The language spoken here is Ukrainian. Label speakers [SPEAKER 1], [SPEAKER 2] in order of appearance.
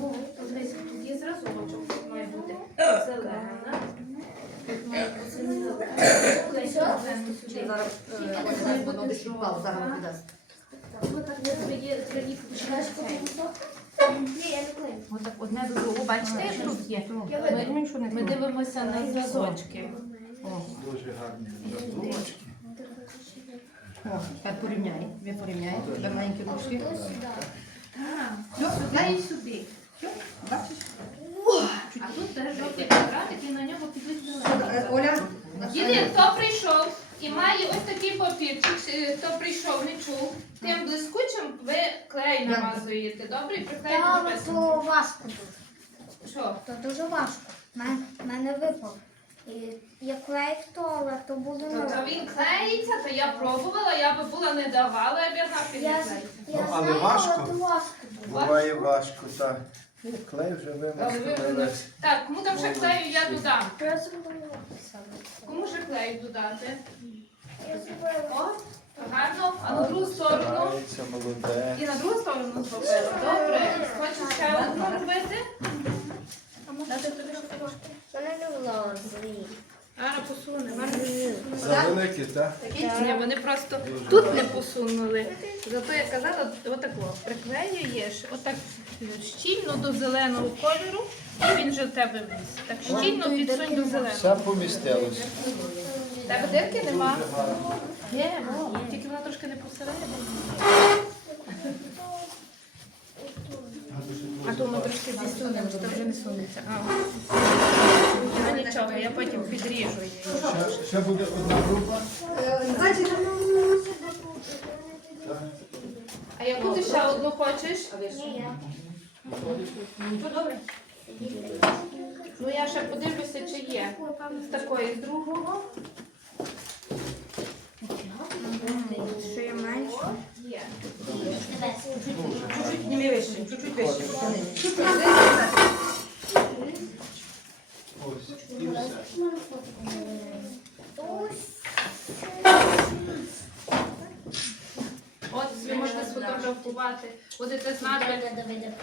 [SPEAKER 1] ну, дивись, тут є зразочок, тут має бути зелена. Тут має бути зелена.
[SPEAKER 2] Зараз е, воно зараз.
[SPEAKER 1] Ну, не. Отак одне до другого. Бачите, як тут є. Ми, ми дивимося на зразочки.
[SPEAKER 3] Дуже гарні зразочки.
[SPEAKER 2] О, порівняй. Ви порівняєте, тебе маленькі ручки.
[SPEAKER 1] Так, сюди і сюди.
[SPEAKER 2] Бачиш?
[SPEAKER 1] А тут теж жовтий квадратик і на нього підуть
[SPEAKER 2] Е,
[SPEAKER 1] зелені.
[SPEAKER 2] Оля,
[SPEAKER 4] Діти, хто прийшов і має ось такий папірчик, е, хто прийшов, не чув, тим блискучим ви клей намазуєте. Добре? І приклеїте
[SPEAKER 5] Та, то важко дуже.
[SPEAKER 4] Що?
[SPEAKER 5] То дуже важко. Мен- мене випав. І як клей в то буде
[SPEAKER 4] То, то він клеїться, то я пробувала, я би була не давала, я б
[SPEAKER 5] Я,
[SPEAKER 4] не клеїться.
[SPEAKER 5] я
[SPEAKER 3] Ну, але
[SPEAKER 5] знаю,
[SPEAKER 3] важко. Буває важко, так. Ну, Клей вже
[SPEAKER 4] Але ви
[SPEAKER 3] вимастили
[SPEAKER 4] вже-
[SPEAKER 3] весь.
[SPEAKER 4] Так, кому там ще клею я додам?
[SPEAKER 5] Я.
[SPEAKER 4] Кому ще клею додати?
[SPEAKER 5] Я.
[SPEAKER 4] О, гарно. А на другу сторону.
[SPEAKER 3] Молоде.
[SPEAKER 4] І на другу сторону зробила. Добре. Хочеш ще одну робити? Дати тобі ще трошки?
[SPEAKER 5] Влазить.
[SPEAKER 4] Ара посуне.
[SPEAKER 3] Завеликі, так?
[SPEAKER 4] Ні, вони просто тут не посунули. Зато я казала, отако, приклеюєш, отак щільно до зеленого кольору, і він вже в тебе вниз. Так щільно підсунь до зеленого.
[SPEAKER 3] Все помістилося.
[SPEAKER 4] В Тебе дирки нема? Є, о, тільки вона трошки не посередині. А то ми трошки зісунемо, що вже не сунеться. А. Ну я потім підріжу її.
[SPEAKER 3] Ще, ще буде одна група.
[SPEAKER 2] значить,
[SPEAKER 4] А яку ти ще одну хочеш?
[SPEAKER 5] Ні, я.
[SPEAKER 4] Ну я ще подивлюся, чи є. З такої, з другого.
[SPEAKER 5] Що я менше?
[SPEAKER 4] Є.
[SPEAKER 2] чуть-чуть підніми вище, чуть-чуть вище. потяни.
[SPEAKER 3] Ось. І все.
[SPEAKER 4] Можете. Будете знати,